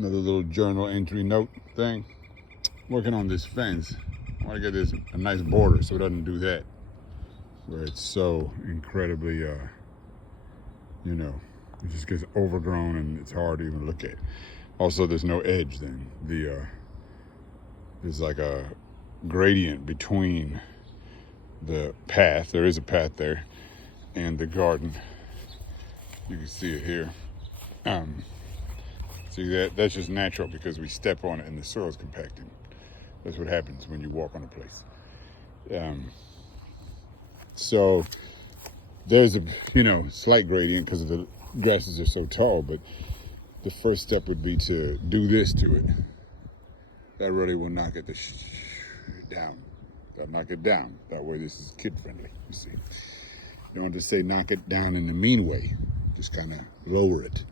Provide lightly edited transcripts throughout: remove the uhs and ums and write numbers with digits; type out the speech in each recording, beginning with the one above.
Another little journal entry note thing. Working on this fence. I want to get this a nice border so it doesn't do that, where it's so incredibly, you know, it just gets overgrown and it's hard to even look at. Also, there's no edge then. There's like a gradient between the path, there is a path there, and the garden. You can see it here. See that? That's just natural because we step on it and the soil's compacted. That's what happens when you walk on a place. So there's a, you know, slight gradient because the grasses are so tall, but the first step would be to do this to it. That really will knock it down. That'll knock it down. That way this is kid friendly, you see. You don't want to say knock it down in a mean way. Just kind of lower it.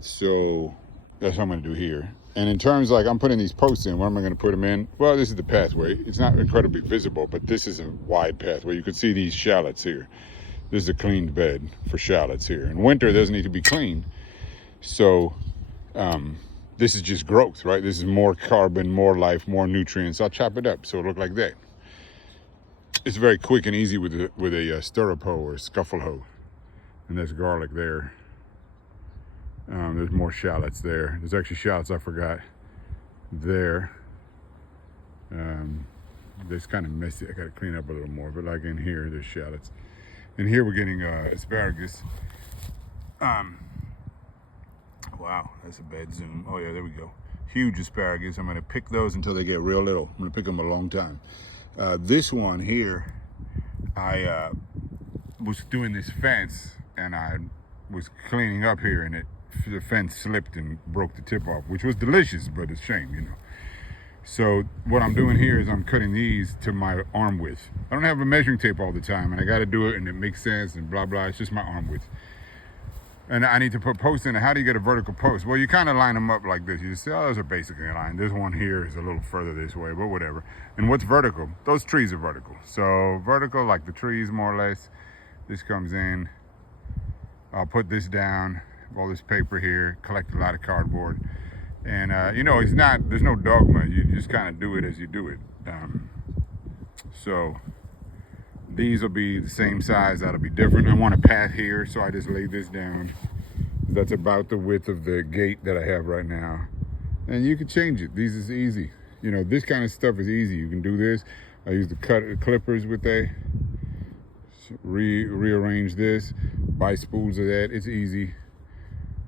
So that's what I'm going to do here. And in terms, like, I'm putting these posts in, where am I going to put them in? Well, this is the pathway. It's not incredibly visible, but this is a wide pathway. You can see these shallots here. This is a cleaned bed for shallots here. In winter, it doesn't need to be cleaned. So this is just growth, right? This is more carbon, more life, more nutrients. I'll chop it up so it'll look like that. It's very quick and easy with a stirrup hoe or scuffle hoe. And there's garlic there. There's more shallots there. There's actually shallots I forgot there. It's kind of messy. I got to clean up a little more. But like in here, there's shallots. And here we're getting asparagus. Wow, that's a bad zoom. Oh yeah, there we go. Huge asparagus. I'm going to pick those until they get real little. I'm going to pick them a long time. This one here, I was doing this fence and I was cleaning up here and the fence slipped and broke the tip off, which was delicious, but it's a shame, you know. So what I'm doing here is I'm cutting these to my arm width. I don't have a measuring tape all the time and I got to do it and it makes sense and blah, blah. It's just my arm width. And I need to put posts in it. How do you get a vertical post? Well, you kind of line them up like this. You just say, oh, those are basically aligned. This one here is a little further this way, but whatever. And what's vertical? Those trees are vertical. So vertical, like the trees, more or less. This comes in. I'll put this down, all this paper here, collect a lot of cardboard. And, you know, there's no dogma. You just kind of do it as you do it. So these will be the same size. That'll be different. I want a path here, so I just lay this down. That's about the width of the gate that I have right now. And you can change it. These is easy. You know, this kind of stuff is easy. You can do this. I use the clippers with that. Rearrange this. Buy spools of that. It's easy.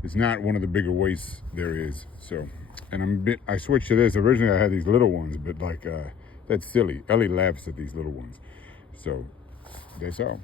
It's not one of the bigger wastes there is. So, and I switched to this. Originally I had these little ones, but like that's silly. Ellie laughs at these little ones. So that's all.